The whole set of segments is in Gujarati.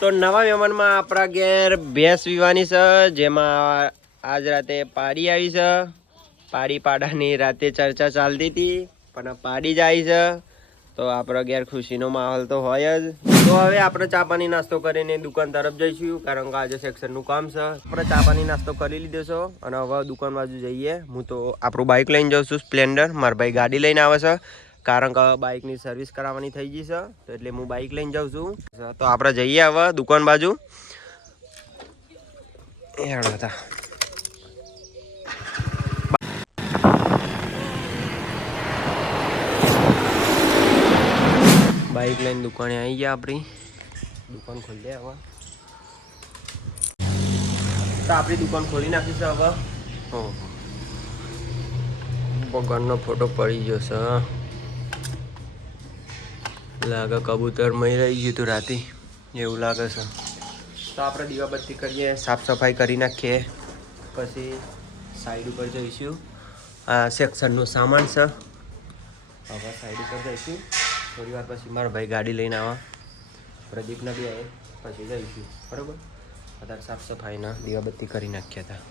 તો નવા મહેમાનમાં આપણા ઘેર ભેંસ વિવાની છે, જેમાં આજ રાતે પાડી આવી છે. પાડાની રાતે ચર્ચા ચાલતી હતી, પણ પાડી જાય છે. તો આપણા ઘેર ખુશીનો માહોલ તો હોય જ. તો હવે આપણે ચા પાણી નાસ્તો કરીને દુકાન તરફ જઈશું, કારણ કે આજે સેક્શનનું કામ છે. આપણે ચા પાણી નાસ્તો કરી લીધો છે અને હવે દુકાન બાજુ જઈએ. હું તો આપણું બાઇક લઈને જાઉં છું, સ્પ્લેન્ડર. મારા ભાઈ ગાડી લઈને આવે છે, કારણ કે બાઇકની સર્વિસ કરાવવાની થઈ ગઈ છે, તો એટલે હું બાઇક લઈને જાઉં છું. તો આપણે જઈએ હવે દુકાન બાજુ. હતા બાઇક લઈને દુકાને આવી ગયા. આપણી દુકાન ખોલી દે હવે. તો આપણી દુકાન ખોલી નાખી છે હવે. ભગવાનનો ફોટો પડી ગયો છે. લાગે કબૂતર મય રહી ગયું હતું રાતે, એવું લાગે છે. તો આપણે દીવાબત્તી કરીએ, સાફ સફાઈ કરી નાખીએ, પછી સાઈડ ઉપર જઈશું. આ સેક્શનનો સામાન છે. હવે સાઈડ ઉપર જઈશું. થોડી વાર પછી મારો ભાઈ ગાડી લઈને આવા, પ્રદીપને બી આવે, પછી જઈશું. બરાબર. અત્યારે સાફ સફાઈના દીવાબત્તી કરી નાખ્યા હતા.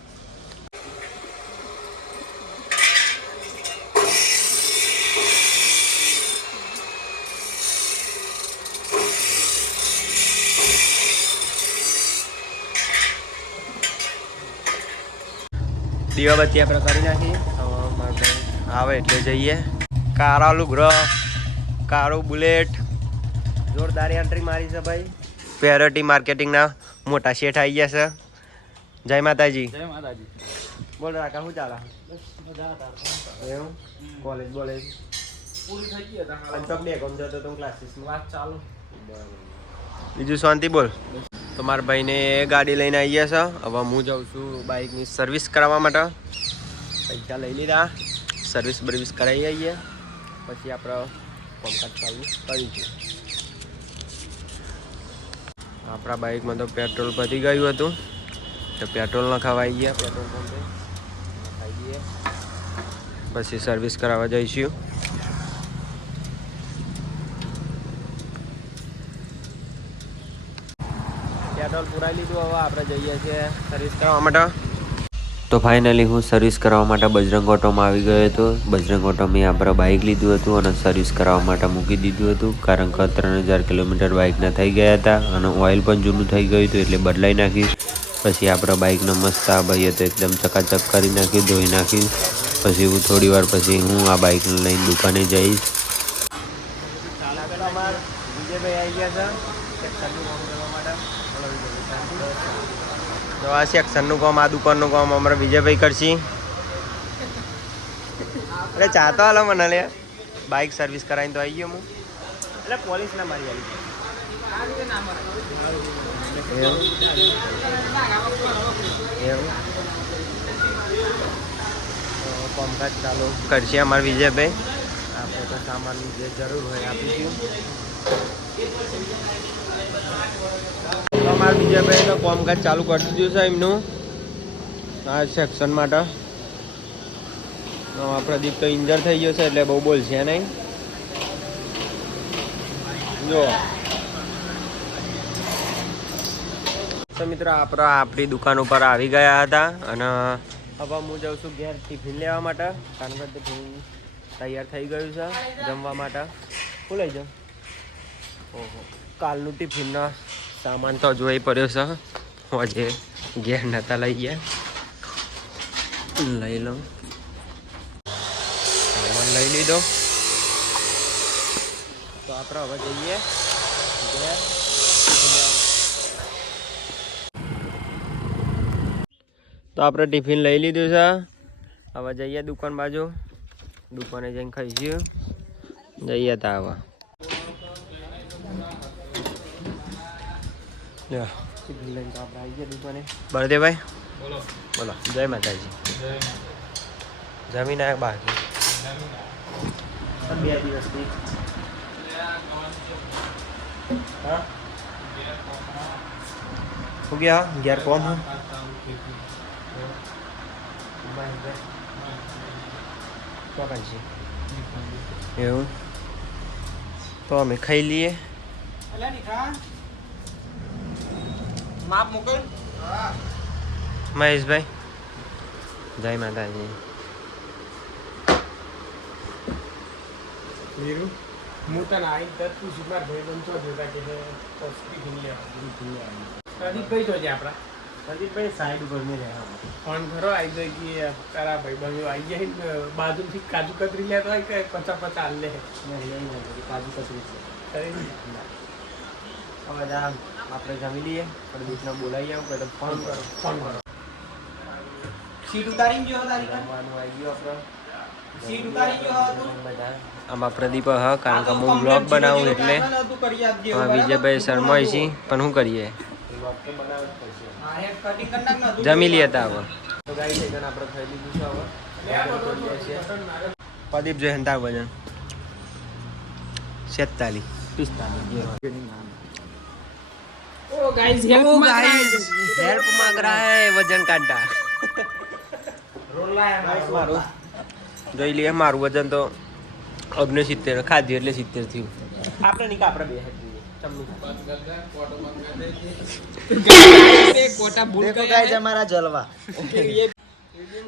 દીવાબત્તી આપણે કરી નાખી. આવે એટલે જઈએ. કાળા લુગરો, કાળું બુલેટ, જોરદાર એન્ટ્રી મારી છે ભાઈ. પેરોટી માર્કેટિંગના મોટા શેઠ આવી ગયા છે. જય માતાજી. જય માતાજી. બોલ રાકા, શું ચાલે? એવું કોલેજ બોલેજ પૂરી થઈ ગઈ હતા. અંચક ને ગમ જતો તો ક્લાસીસમાં વાત ચાલુ. બીજું શાંતિ બોલ. તો મારા ભાઈને ગાડી લઈને આવી ગયા છે. હવે હું જાઉં છું બાઇકની સર્વિસ કરાવવા માટે. પૈસા લઈ લીધા, સર્વિસ બર્વિસ કરાવી આવીએ, પછી આપણે કામકાજ ચાલુ કરીશું. આપણા બાઇકમાં તો પેટ્રોલ પતી ગયું હતું, તો પેટ્રોલ નખાવાઈ ગયા. પેટ્રોલ પંપે નખાઈ દઈએ, પછી સર્વિસ કરાવવા જઈશું. પેટ્રોલ પુરાઈ લીધું. હવે આપણે જઈએ છીએ સર્વિસ કરવા માટે. તો ફાઇનલી હું સર્વિસ કરવા માટે બજરંગ ઓટોમાં આવી ગયો હતો. બજરંગ ઓટોમાં આપણે બાઇક લીધું હતું અને સર્વિસ કરાવવા માટે મૂકી દીધું હતું, કારણ કે 3000 કિલોમીટર બાઇકના થઈ ગયા હતા અને ઓઇલ પણ જૂનું થઈ ગયું હતું, એટલે બદલાઈ નાખ્યું. પછી આપણે બાઇકનો મસ્ત આ ભાઈએ તો એકદમ ચકાચક કરી નાખ્યું, ધોઈ નાખ્યું. પછી હું થોડી વાર પછી હું આ બાઇકને લઈને દુકાને જઈશ. વિજયભાઈ આવી ગયા છે. આ સેક્શનનું કામ, આ દુકાનનું કામ અમારે વિજયભાઈ કરશી. એટલે ચાતો હાલો મને લે, બાઇક સર્વિસ કરાવીને તો આવી ગયો હું. એટલે પોલીસ ના મારી આવી એવું કામકાજ ચાલુ કરશે અમારે વિજયભાઈ. આપણે તો સામાનની જે જરૂર હોય આપીશું. અમારે વિજયભાઈ તો કામકાજ ચાલુ કરી દીધું છે એમનું આ સેક્શન માટે. પ્રદીપ તો ઇન્જર થઈ ગયો છે, એટલે બહુ બોલશે નહીં. જો તો મિત્રો આપણે આપણી દુકાન ઉપર આવી ગયા હતા, અને હવે હું જાઉં છું ઘેર ટિફિન લેવા માટે, કારણ કે ટિફિન તૈયાર થઈ ગયું છે જમવા માટે. શું લઈ જાઉં? ઓહો, કાલનું ટિફિનનો સામાન તો જોઈ પડ્યો છે. આજે ઘેર નતા લઈ ગયા. લઈ લઉં, સામાન લઈ લીધો. તો આપણે હવે જઈએ ઘેર. તો આપણે ટિફિન લઈ લીધું છે. હવે જઈએ દુકાન બાજુ, દુકાને જઈને ખાઈશું. જઈએ તા હવે ટિફિન લઈને તો આપણે આવી ગયા દુકાને. બળદેવભાઈ બોલો. બોલો. જય માતાજી. જમીન આવ્યા બાકી 2 દિવસથી. હા શું ગયા ઘેર કોમ હું એવું તો અમે ખાઈ લઈએ. માપ મોકલ. મહેશભાઈ જય માતાજી. વીરુ હું તને આઈ તત પૂછું માર ભાઈ બંધ છો જોતા કે તસ્તી દુનિયા પ્રદીપ ભાઈ તો છે આપણા. પ્રદીપભાઈ સાઈડ ઉપર મેં રહ્યા ફોન કરો આવી જાય કે તારા ભાઈ બંધ આવી જાય ને બાજુથી કાજુ કતરી લેતા હોય કે 50 હાલ લે કાજુ કતરી છે. હવે આપણે જમી લઈએ. પ્રદીપને બોલાવી આવું કે ફોન કરો. ફોન કરો. સીટ ઉતારી ગયો તારી જમવાનું આવી ગયું આપણે. સીટ ઉતારી ગયો તું બધા આમાં પ્રદીપ હ કારણ કે હું બ્લોગ બનાવું એટલે તું કરી આપજે વિજયભાઈ શર્મા છે પણ શું કરીએ હા એક કટિંગ કરી નાખ ને જમી લઈએ તા હવે. તો ગાઈ છે આપણે ખાઈ લીધું છે હવે. પ્રદીપ જો હંતા વજન 47 45. ઓ ગાઈસ हेल्प मांग रहा है वजन काटा. રોલ લાયા મારું જોઈ લઈએ મારું વજન તો 69 ખાધી એટલે 70 થયું. આપણે નહીં કે આપણે બે કોટા ભૂલ દેખો ગાઈસ हमारा जलवा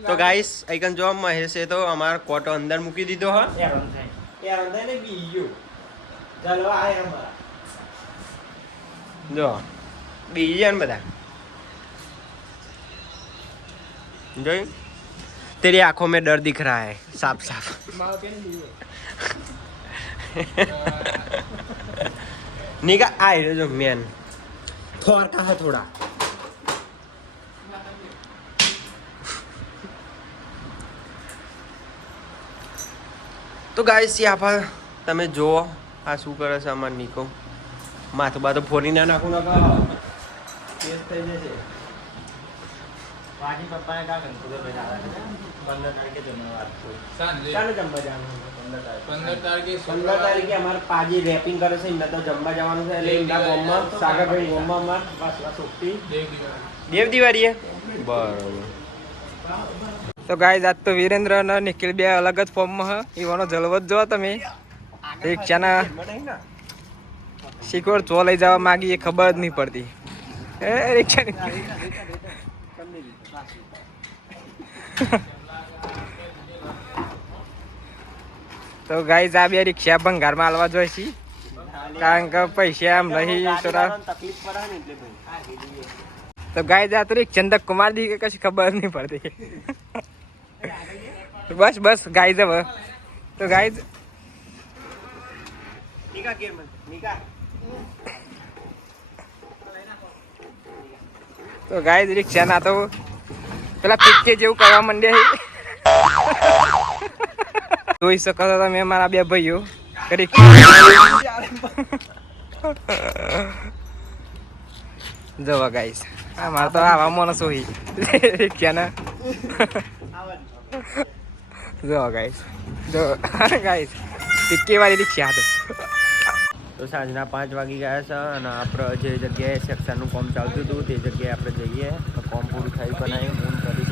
તો ગાઈસ આઈકન જો મહેશે તો અમાર કોટો અંદર મૂકી દીધો હ. यार अंदर ने बीयू जलवा है हमारा જો બીજી જાય ને બધા જોઈ तेरी आंखों में डर दिख रहा है साफ साफ. निका आए जो मैन थोर का है थोड़ा તો ગાઈસ यहाँ पर તમે જુઓ આ શું કરે છે અમાર નિકો. માથું બાથું ફોડી ના નાખું ના કેસ થઈ જશે. बाकी पप्पा ने कहा कंप्यूटर पे जा रहा है 15 तारीख के जन्मवार को ચાલો જમવા જવાનું 15 તારીખે 15 તારીખે અમારે પાજી રેપિંગ કરે છે એમને તો જમવા જવાનું છે એટલે એમના ગામમાં સાગરભાઈ ગામમાં અમાર બસ સોપટી દેવ દિવાળીએ બરોબર. તો ગાઈઝ આજ તો વિરેન્દ્ર અને નિખિલ બે અલગ જ ફોર્મમાં હ. ઈવાનો જલવો જ જો તમે. રિક્ષાના શીખોડ ચો લઈ જવા માંગી એ ખબર જ નહીં પડતી. એ રિક્ષાની તો ગાઈઝ આ બે રિક્ષા ભંગારમાં હાલવા જોઈએ છે કારણ કે પૈસા આમ નહીં થોડા. તકલીફ પડે ને એટલે ભાઈ તો ગાઈઝ આ તો રિક્ષા ધક્કો મારી દી કે કશી ખબર જ નહીં પડતી. બસ બસ ગાઈઝ હવે તો ગાઈઝ નિકા કેર મત નિકા તો ગાઈઝ રિક્ષા ના તો પેલા પિક્ચર જેવું કરવા માંડ્યા છે. જોઈ શકો છો તમે મારા બે ભાઈઓ જવા ગાઈસ અમારે તો આવા માણસ હોય રિક્ષાના. જો ગાઈસ જો ગાઈસ પિક્કી વાળી રિક્ષા હતો. તો સાંજના 5 વાગી ગયા છે અને આપણે જે જગ્યાએ સેક્શનનું કામ ચાલતું હતું તે જગ્યાએ આપણે જઈએ તો કામ પૂરું થઈ બનાવી મૂન કરી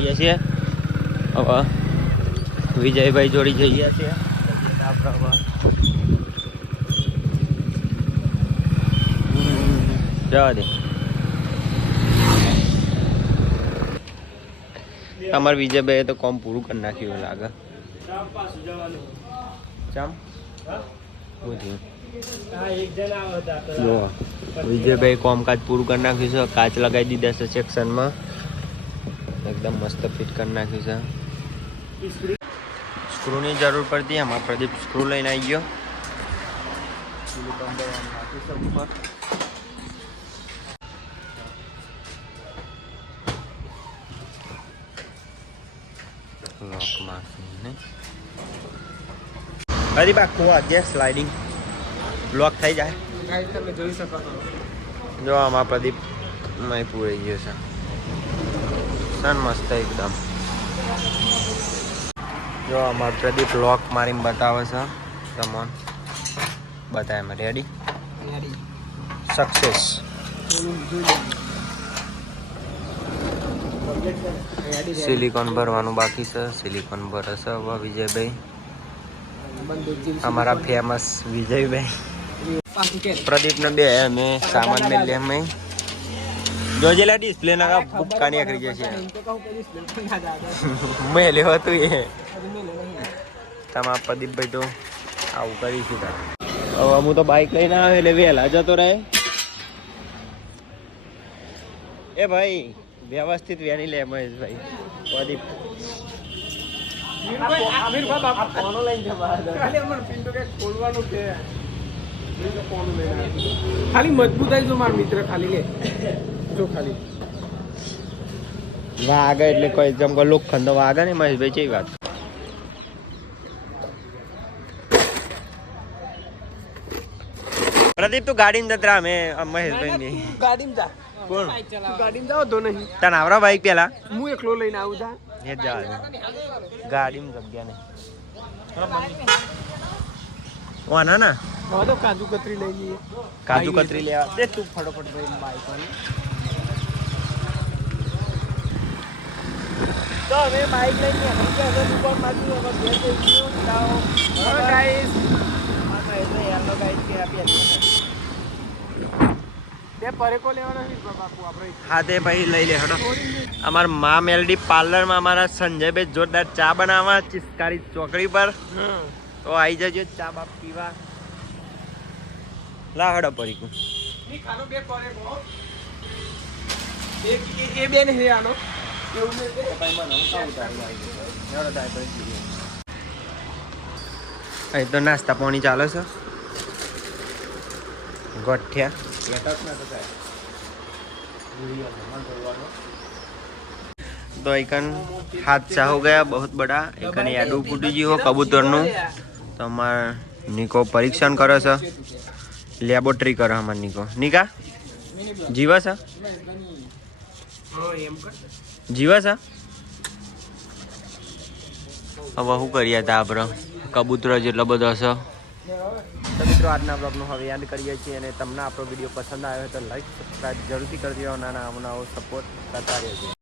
જઈએ છીએ. હવે વિજયભાઈ જોડી જઈએ છીએ આપણે હવે જવા દે. અમારે વિજયભાઈએ તો કામ પૂરું કરી નાખ્યું એવું લાગે. ચમ શું થયું જો વિજયભાઈ કામકાજ પૂરું કરી નાખ્યું છે. કાચ લગાવી દીધા છે સેક્શનમાં એકદમ મસ્ત ફિટ કરી નાખ્યું છે. સ્ક્રૂની જરૂર પડતી એમાં પ્રદીપ સ્ક્રૂ લઈને આવી ગયો. પ્રદીપ આખું આજે સ્લાઇડિંગ બ્લોક થઈ જાય. ગાઈસ તમે જોઈ શકો છો જો આમાં પ્રદીપ નહીં પૂરાઈ ગયો છે. સન મસ્ત એકદમ. જો આમાં પ્રદીપ લોક મારીને બતાવે છે તમને બતાવે એમાં રેડી સક્સેસ. સિલિકોન ભરવાનું બાકી છે. સિલિકોન ભરે છે હવે વિજયભાઈ અમારા ફેમસ વિજયભાઈ. પ્રદીપ ને બે અમે સામાન મેં લે અમે જોજેલા ડિસ્પ્લે ના ભૂક્કા નીકળી જશે મેં લેવા તું એ તમારા પ્રદીપભાઈ તો આવું કરીશું હવે હું તો બાઇક લઈને આવે એટલે વહેલા જતો રહે એ ભાઈ વ્યવસ્થિત વેની લે મહેશભાઈ પ્રદીપ ખાલી મજબૂતાઈ જો માર મિત્ર ખાલી લે જો ખાલી વાગે એટલે કોઈ જમકો લોખંડ વાગે ને મહેશભાઈ ચેવી વાત પ્રદીપ તું ગાડીમાં જતરા મેં મહેશભાઈ ની ગાડીમાં જા કોણ ગાડીમાં જાવ તો નહીં તને આવરા બાઈક પેલા હું એકલો લઈને આવું જા એ જ જવા ગાડીમાં જગ્યા ને વાના ના હવે તો કાજુ કતરી લઈ લઈએ કાજુ કતરી લેવા દે તું ફટોફટ ભાઈ બાઈક વાળી તો હવે બાઈક લઈને દુકાન માંથી ગાઈસ તે પરેકો લેવાનો છે બાપુ આપણે હા તે ભાઈ લઈ લે હટો અમાર મા મેલડી પાર્લરમાં અમારા સંજયભાઈ જોરદાર ચા બનાવવા ચિસ્કારી ચોકડી પર તો આવી જજો ચા બાપ પીવા લા હડો પરીકું ની ખાનો બે પરેકો એક એ બે ને હે આનો એવું ને દે ભાઈ મને હું કામ ઉતારી હેડો દાય ભાઈ અહીં તો નાસ્તા પાણી ચાલે છે ગોઠિયા तो एकन हादसा हो गया बहुत बड़ा एकन याडू फूटी जी हो कबूतर नु तो हमार निको परीक्षण करे छ लेबोरेटरी करे हमार निको निका जीवा छ जीवा छ अब हूँ करिए था आप कबूतर जेटलो बधो छ तो मित्रों आज ब्लॉग हम याद करिए छे तमने आपणो विडियो पसंद आयो तो लाइक सब्सक्राइब जरूर कर दियो नाना अवनવો सपोर्ट करता रहो।